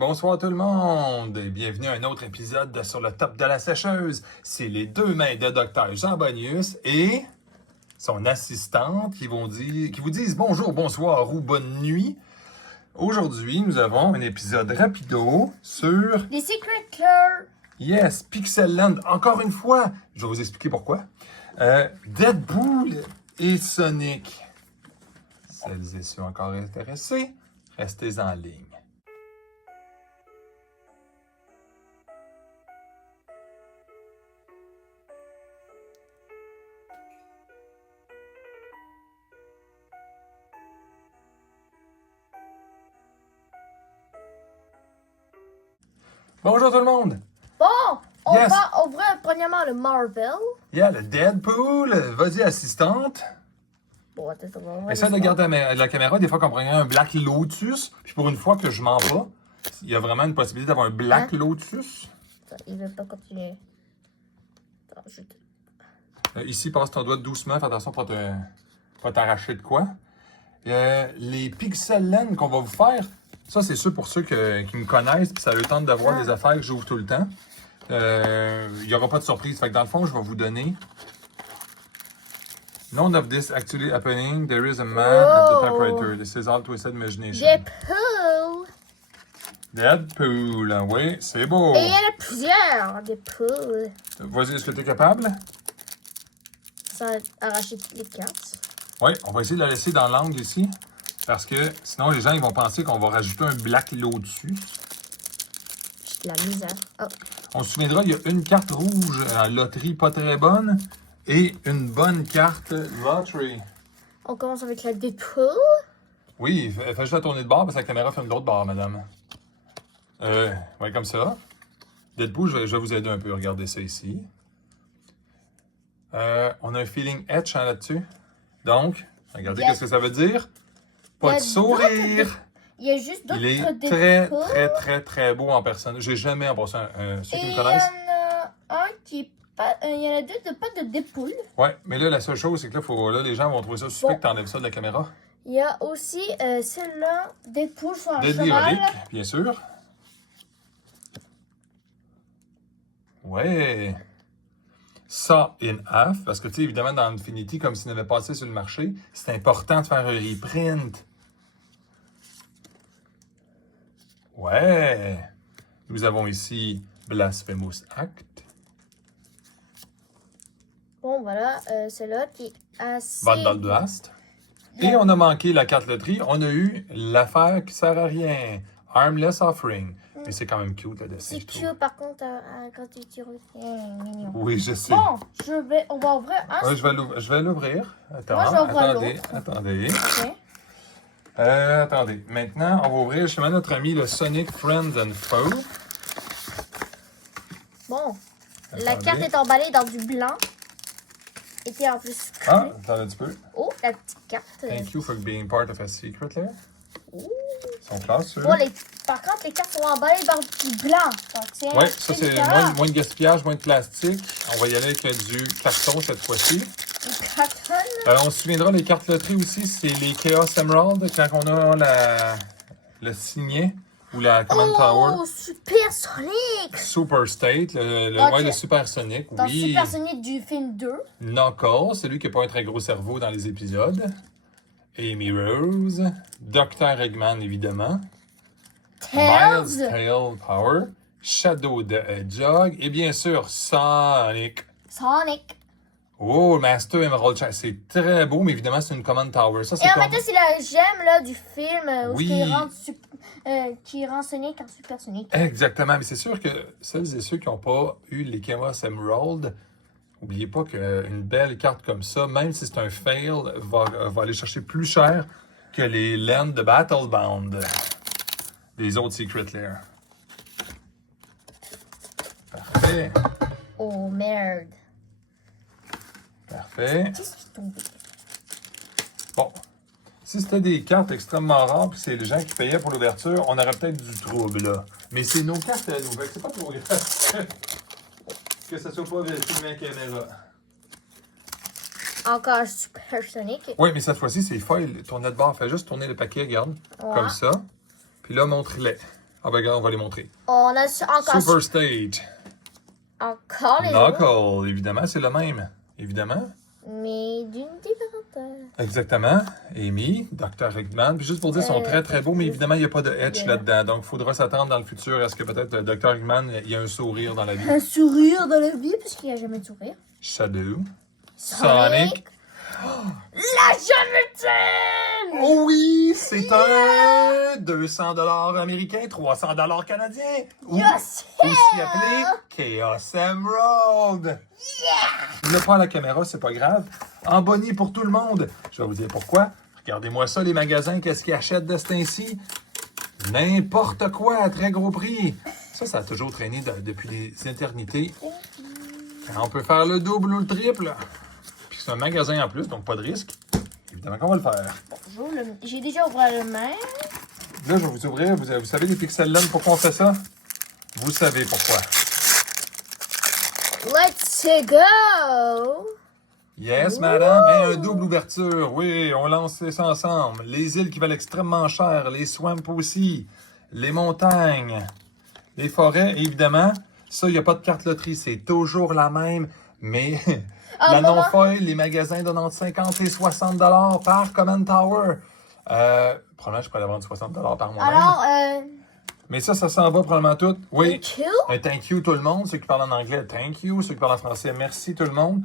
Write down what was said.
bonsoir tout le monde et bienvenue à un autre épisode de Sur le top de la sécheuse. C'est les deux mains de Dr Jean Bonius et son assistante qui vous disent bonjour, bonsoir ou bonne nuit. Aujourd'hui, nous avons un épisode rapido sur... Les Secret Cure. Yes, Pixel Land. Encore une fois, je vais vous expliquer pourquoi. Deadpool et Sonic. Celles et ceux encore intéressés, restez en ligne. Bonjour tout le monde! Bon, on Yes. va ouvrir premièrement le Marvel. Yeah, le Deadpool. Vas-y, assistante. Bon, attends, on va ouvrir Essaie de garder la caméra. Des fois, qu'on prend un Black Lotus, puis pour une fois que je m'en vais, il y a vraiment une possibilité d'avoir un Black Lotus. Attends, il veut pas continuer. Attends, Ici, passe ton doigt doucement. Fais attention pour pas t'arracher de quoi. Les Pixel Land qu'on va vous faire, ça, c'est sûr pour ceux qui me connaissent, puis ça a le temps d'avoir des affaires que j'ouvre tout le temps. Il n'y aura pas de surprise. Fait que dans le fond, je vais vous donner... None of this actually happening. There is a man at the typewriter. This is all twisted imagination. Deadpool. Deadpool, oui, c'est beau. Et il y en a plusieurs. Deadpool. Vas-y, est-ce que tu es capable? Ça a arraché toutes les cartes. Oui, on va essayer de la laisser dans l'angle ici. Parce que sinon, les gens ils vont penser qu'on va rajouter un Black Lotus. J'ai de la misère. Oh. On se souviendra, il y a une carte rouge en loterie pas très bonne et une bonne carte lottery. On commence avec la Deadpool. Oui, fais juste la tourner de bord parce que la caméra fait une autre bord, madame. Ouais, comme ça. Deadpool, je vais vous aider un peu. Regardez ça ici. On a un feeling etch là-dessus. Donc, regardez qu'est-ce que ça veut dire. Pas de sourire. Il y a juste d'autres Il est Deadpool. très beau en personne. J'ai jamais embrassé ceux qui Et me il y connaissent. en a un qui est pas... il y en a deux de pas de Deadpool. Ouais, mais là, la seule chose, c'est que là, les gens vont trouver ça suspect que t'enlèves ça de la caméra. Il y a aussi celle-là, Deadpool sur un Deadly cheval. Relic, bien sûr. Ouais. Ça in half, parce que, tu sais, évidemment, dans Infinity, comme s'il n'avait pas assez sur le marché, c'est important de faire un reprint. Ouais. Nous avons ici Blasphemous Act. Bon, voilà, celle-là qui est assez... Vandal Blast. Et on a manqué la carte loterie. On a eu l'affaire qui sert à rien. Armless Offering. Mais c'est quand même cute, le dessin, C'est je trouve. cute, par contre, quand tu tires... mignon. Oui, je sais. Bon, on va ouvrir un. Ouais, je vais l'ouvrir. Attends, Moi, je vais ouvrir attendez. Ok. Attendez. Maintenant, on va ouvrir chez notre ami le Sonic Friends and Foe. Bon, la Attendez. carte est emballée dans du blanc. Et puis en plus... Ah, attendez un petit peu. Oh, la petite carte. Thank you for being part of a secret lair. Ouh. Ils sont classe, ceux Bon, par contre, les cartes sont emballées dans du blanc. Donc, tiens, Oui, ça c'est différent. moins de gaspillage, moins de plastique. On va y aller avec du carton cette fois-ci. Du carton. On se souviendra, les cartes loterie aussi, c'est les Chaos Emerald, quand on a le signet ou la Command Tower. Oh, Super Sonic. Super State, Ok. ouais, le Super Sonic, Dans oui. Super Sonic du film 2. Knuckles, c'est lui qui n'a pas un très gros cerveau dans les épisodes. Amy Rose. Dr. Eggman, évidemment. Miles Tails. Tail Power. Shadow the Hedgehog. Et bien sûr, Sonic. Sonic. Oh, Master Emerald Chest. C'est très beau, mais évidemment, c'est une Command Tower. Ça, c'est Et en comme... même temps, c'est la gemme là, du film où Oui. qui rend Sonic en Super Sonic. Exactement, mais c'est sûr que celles et ceux qui n'ont pas eu les Chaos Emerald, n'oubliez pas qu'une belle carte comme ça, même si c'est un fail, va aller chercher plus cher que les Lands de Battlebound des autres Secret Lair. Parfait. Oh merde. Parfait. Qu'est-ce qui est tombé? Bon. Si c'était des cartes extrêmement rares, puis c'est les gens qui payaient pour l'ouverture, on aurait peut-être du trouble, là. Mais c'est nos cartes à nous, fait que c'est pas trop grave. Que ça soit pas filmé à la caméra. Encore Super Sonic. Oui, mais cette fois-ci, c'est foil. Tourner de bord. Fais juste tourner le paquet, regarde. Ouais. Comme ça. Puis là, montre-les. Ah ben regarde, on va les montrer. On a encore... Super Stage. Encore les autres. Knuckle, évidemment, c'est le même. Évidemment. Mais d'une différente... Exactement. Amy, Dr. Eggman. Puis juste pour dire, ils sont très très beaux, mais évidemment, il n'y a pas de etch là-dedans. Donc, il faudra s'attendre dans le futur à ce que peut-être Dr. Eggman, il y a un sourire dans la vie. Un sourire dans la vie, parce qu'il n'y a jamais de sourire. Shadow. Sonic. La Jamaican! Oh oui, c'est un 200$ américain, 300$ canadien. Ou Yes! aussi appelé Chaos Emerald. Il n'est pas à la caméra, c'est pas grave. En bonnie pour tout le monde. Je vais vous dire pourquoi. Regardez-moi ça, les magasins, qu'est-ce qu'ils achètent de ce temps-ci? N'importe quoi, à très gros prix. Ça a toujours traîné depuis des éternités. On peut faire le double ou le triple. Puis c'est un magasin en plus, donc pas de risque. Évidemment qu'on va le faire. Bonjour, j'ai déjà ouvert le même. Là, je vais vous ouvrir. Vous savez, les Pixel Land, pourquoi on fait ça? Vous savez pourquoi. Let's go! Yes, madame. Et un double ouverture. Oui, on lance ça ensemble. Les îles qui valent extrêmement cher. Les swamps aussi. Les montagnes. Les forêts, évidemment. Ça, il n'y a pas de carte loterie. C'est toujours la même. Mais la non-foil, les magasins donnent entre 50 et 60$ par Command Tower. Probablement, je pourrais la vendre 60$ par mois. Alors, Mais ça s'en va probablement tout. Oui. thank you. Un thank you tout le monde. Ceux qui parlent en anglais, thank you. Ceux qui parlent en français, merci tout le monde.